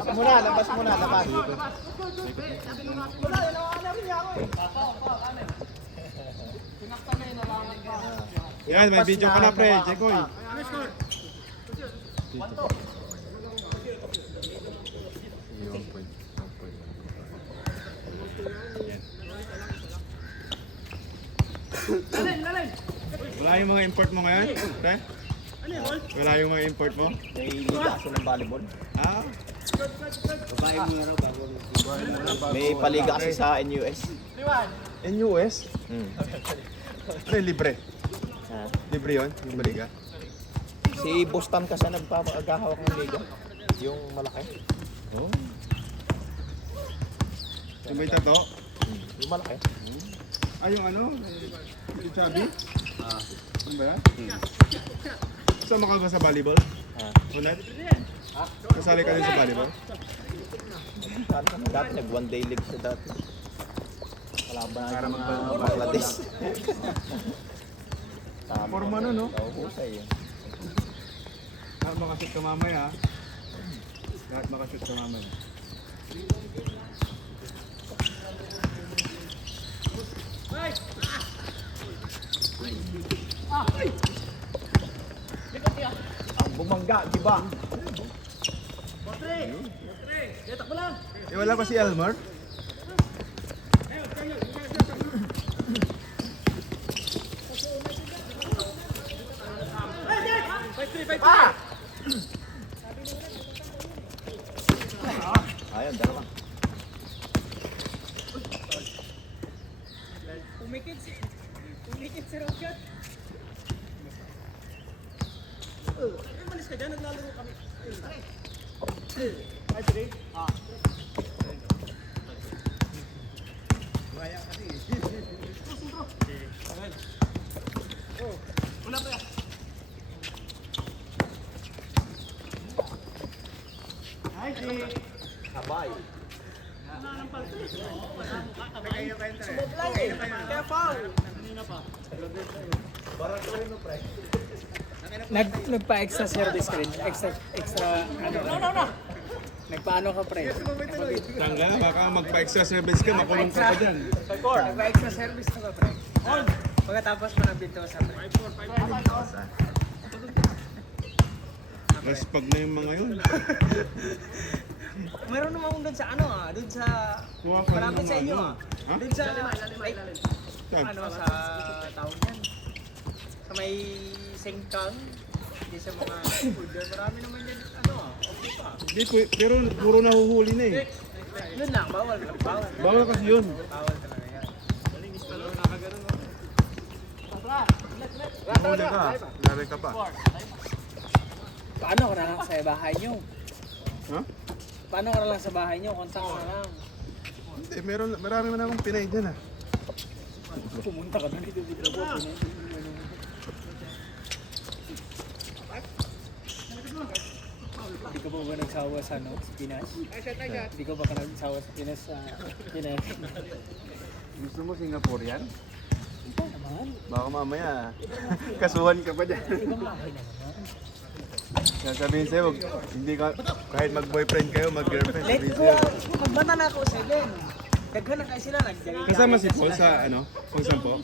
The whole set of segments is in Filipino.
Labas muna, labas. Yan, may video ka na, pre. Jekoy. Wala yung mga import mo ngayon, pre? Wala yung mga import mo? May ligaso ng volleyball. Ah, May paliga kasi sa NUS. NUS? Pre, libre. Ah. Libre yun, yung baliga. Si Bustan kasi nagpapagahawak ng liga. Yung malaki. Oh. Yung may tato? Yung malaki. Ah, yung ano? Yung chubby? Ano ba yan? Kasama ka ba sa volleyball? Unad? Kasali ka rin sa volleyball? Dati nag one day league siya dati. Kalaban Para natin mga Bangladesh. Forma nun, no? Husay yun. Lahat makashoot ka mamaya. Lahat makashoot ka mamaya. Ang bumangga, di ba? Eh, wala pa si Elmer? Ayun, dalawa. Umikit si Rocket. Malis ka dyan, naglalaro kami. Ay, sige. Una pa yan. Ay, sige. Sabay. Sumoblay eh. Kaya foul. Nagpa-extra service ka rin. Extra, ano. No. Nagpaano ka, pre? Tangla, baka magpa-extra service ka, makulong ka pa dyan. Nagpa-extra service ka ba, pre? Pagkatapos mo nabito sa pre. Mas pag na yung mga yun. Meron naman doon sa ano doon sa Kuha ka rin malapit ng sa inyo ano. Ha? Doon sa Saan? ano sa tawag yan. Sa may sengkang, hindi sa mga order. Marami naman yan okay pa. Hindi, pero puro nahuhuli na eh. Yun lang, bawal. Bawal kasi yun. Bawal talaga yan. Mahuli ka, lari ka pa. Paano ka na lang sa bahay nyo? Ha? Paano ka na lang sa bahay nyo? Kontak ka na lang. Hindi, marami man akong Pinay dyan ah. Pumunta ka doon dito dito po. Hindi ka ba nagsawa sa Pinas? Hindi ka ba nagsawa sa Pinas sa Pinas? Gusto mo Singaporean? Ito naman. Baka mamaya, kasuhan ka pa dyan. Ibang bahay naman. Sasabihin sa'yo, hindi ka, kahit mag-boyfriend kayo, mag-girlfriend, Let sabihin ko, sa'yo. magbata na ako 7. Daghan na kayo sila, nagjaga. Kasama si Paul sa ano, kung saan po?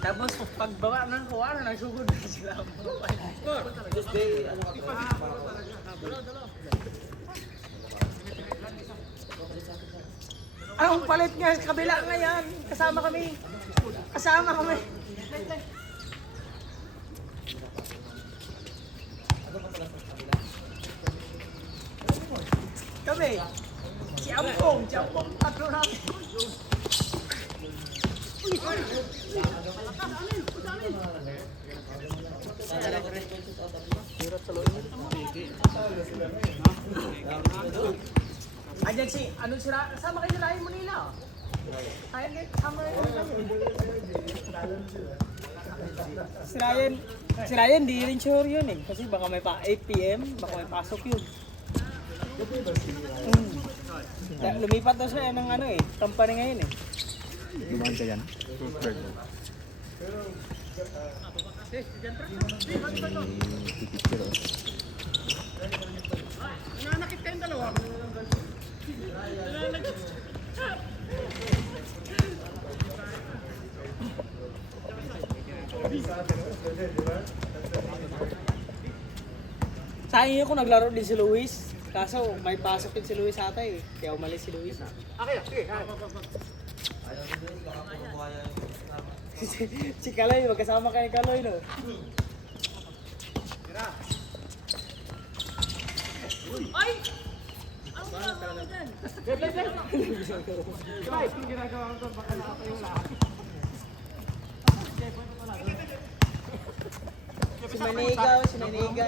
Tapos pagbaba ng kuwan, nagsugod na sila. Ang palit nga, kabila nga yan. Kasama kami. Kami. Si Ampong, tatlo namin. Andyan si, anong sira? Kasama kayo na Ryan Manila. Ayun din, kasama kayo na Si Ryan, di rin sure yun eh. Kasi baka may 8 PM, baka may pasok yun. Lumipat daw siya ng ano eh, company ngayon eh. Dumaan ka yan. Picture oh. Nananakit kayong dalawa. Nananakit. Sayang yun kung naglaro din si Luis. Kaso may pasok din si Luis ata eh. Kaya umalis si Luis. Okay, sige. Si Kaloy, magkasama kayo ni Kaloy no? Ay! Ano ba ako dyan? Guys, kung ginagawa ko ito, baka nakatayo lahat. Si Maniga o si Maniga.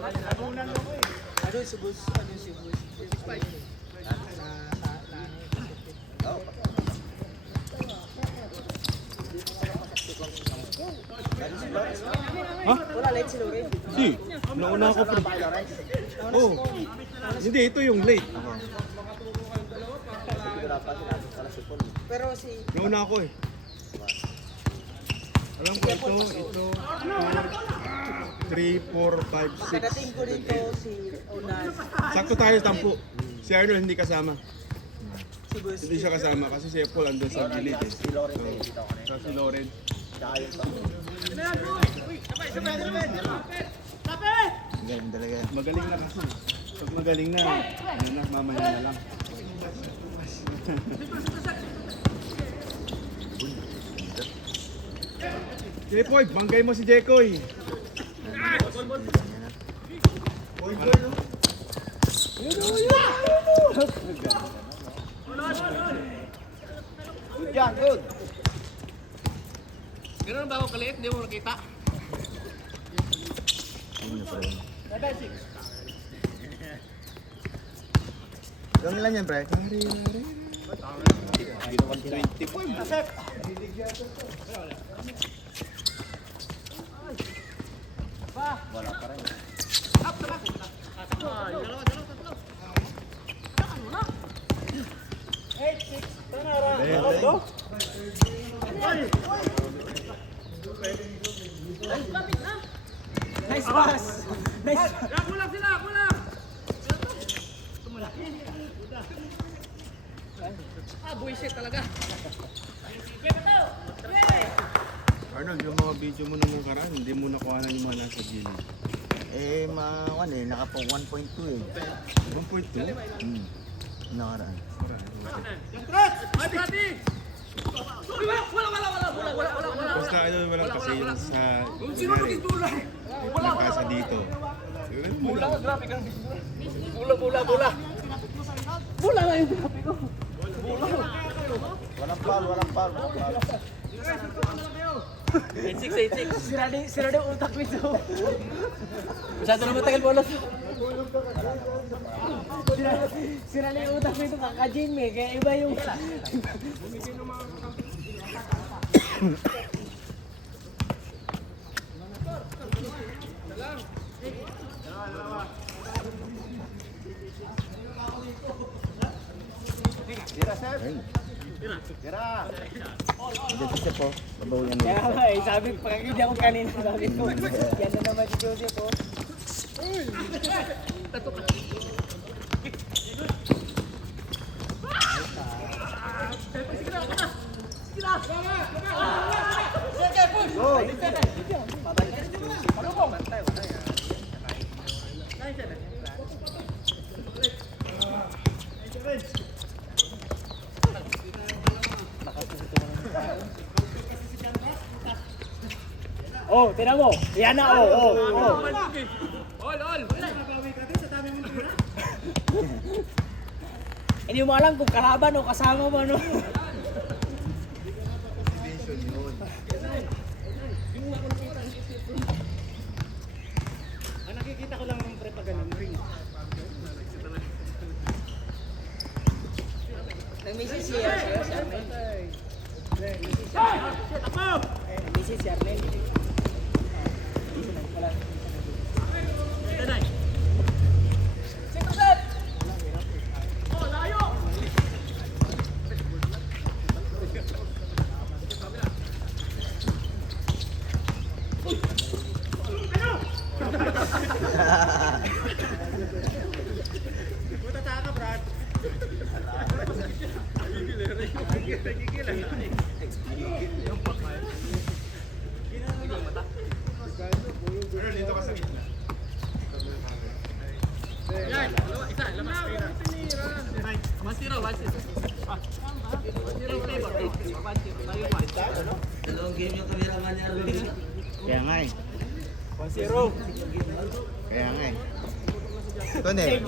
Nagunan mo ko eh. Ano si Bus? Ano si Bus? Ha? Wala, late si Loren. Si, nauna ako pre. Oh. Hindi, ito yung late. Pero si... Nauna ako eh. Alam ko ito, 3, 4, 5, 6. Kadating ko dito si Unas. Sakto tayo 10. Si Arnold hindi kasama. Si Bus. Hindi siya kasama kasi si Apple andun sa gilid eh. Si Loren kayo dito ako na So, si Loren. Galing talaga. Magaling na kasi. Pag magaling na, ano na, mamaya na lang. Jepoy, banggay mo si Jekoy. Yan, good. Ganun ba ako kaliit? Hindi mo nakita? Gawin lang yan, pre. Ginawa 25. Wala pa rin. Nice pass! Nice! Kulang sila! Kulang! Ah, bullshit talaga. Arnold, yung mga video mo nung nakaraan, hindi mo nakuhanan yung mga nasa gilid. Eh, naka 1.2 eh. 1.2? Nakaraan. Wala! Basta ano wala kasi yung sa... Yung kasa dito. Bula, grabe ka. Bula. Bula na yung grabe ko. Walang foul. 86. Sira na yung utak nito. Masyado na matagal bolos. Sira na yung utak nito, kaka-gym eh. Kaya iba yung... Tira, sir. Tira. Dito siya po. Babawian mo. Kaya nga eh, sabi, pakakita ko kanina, sabi ko, yan na naman si Joseph po. Oh, tinan mo. Yan na, oh. All. Hindi mo alam kung kalaban o kasama mo, no? Ang nakikita ko lang ng pre pag ganun ring. Nag-message si Arnel. Nag-message si Arnel. Pero dito ka sa gitna. Dalawang game yung cameraman niya. Kaya nga eh. 1-0. Kaya nga eh. Ito na eh.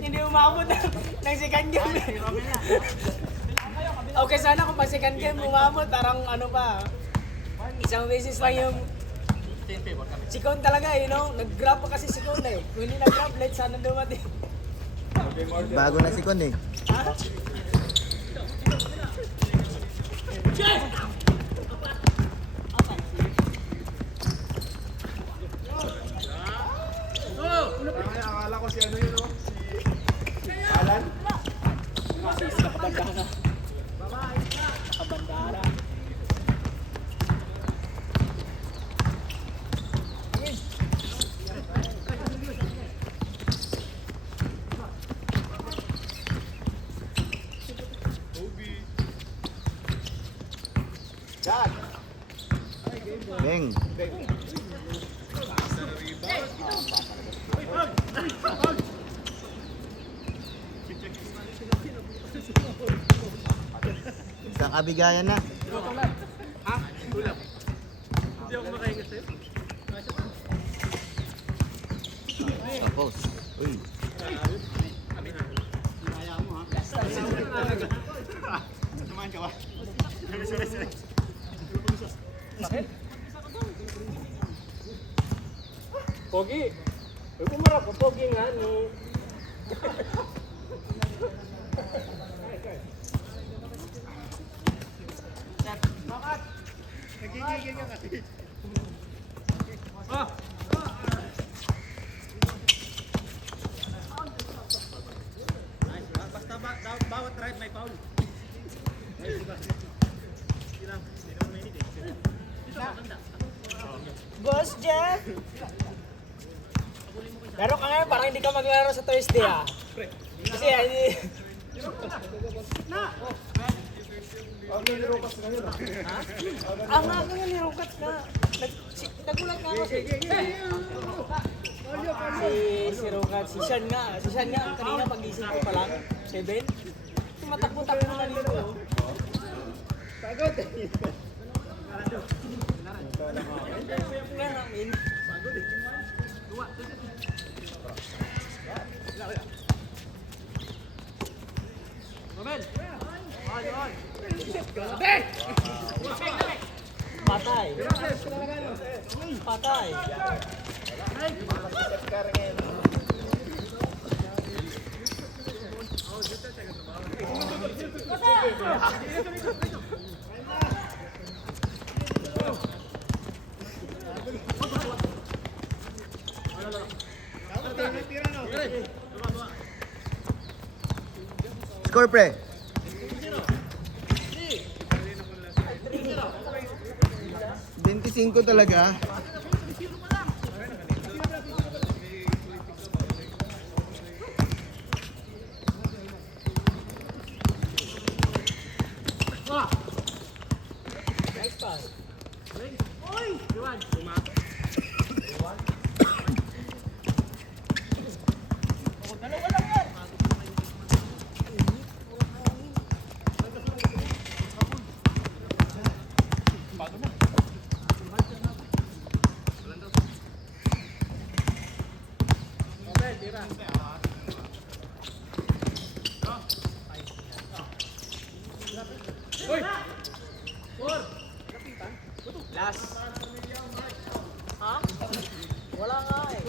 Hindi umabot ng second game. Okay, sana kung pa second game umabot, parang ano pa. Isang beses lang yung Sikon talaga eh, no? Nag-grab pa kasi Sikon eh. Kung hindi nag-grab, late sana dumating. Bago na si Kon eh. Ay, akala ko si ano yun, no? Si Alan. Nakabandara. Nakabandara. Beng. Isang kabigayan na. Tapos. Uy. Samahan ka ba? Pogi. Umarap ko pogi nga ni. Nagigigil ka kasi. Basta bawat ride may foul. Boss Jeff! Laro ka ngayon, parang hindi ka maglaro sa Thursday ah. Kasi hindi... Okay, nirupas na yun. Ang nga nga nirukat na. Nagulat nga ako. Si Rukat, si Sean nga. Si Sean nga, kanina pag-isip ko pa lang. 7. Tumatakbo-takbo na dito. Pagod. Nga namin. Patay. Patay. Score pre. Cinco talaga. Nice pass. Last. Ha? Wala nga eh.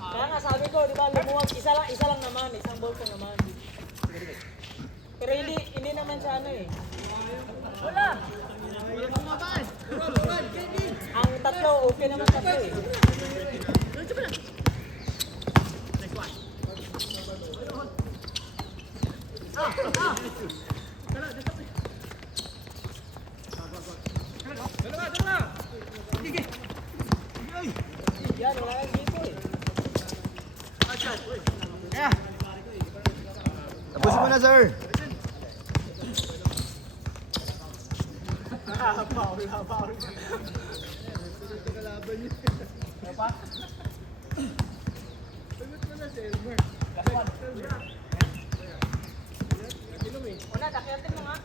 Kaya nga sabi ko, di ba, lumuwag, isa lang naman, isang ball ko naman. Pero hindi naman siya ano eh. Wala. Ang tatlo, okay naman tatlo eh. Yan, wala kang dito eh. Tapusin mo na, sir. Foul. Ano pa? Una, dakiyatin mo nga.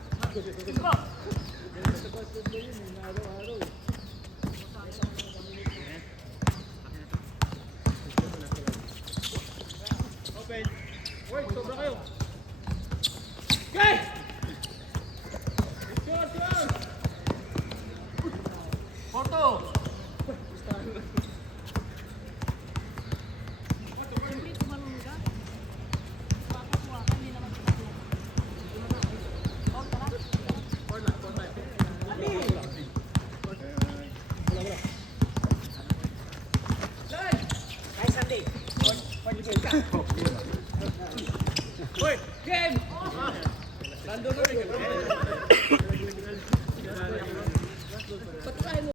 Porto! Nice, Andy. Hoy, game! Nandun na rin.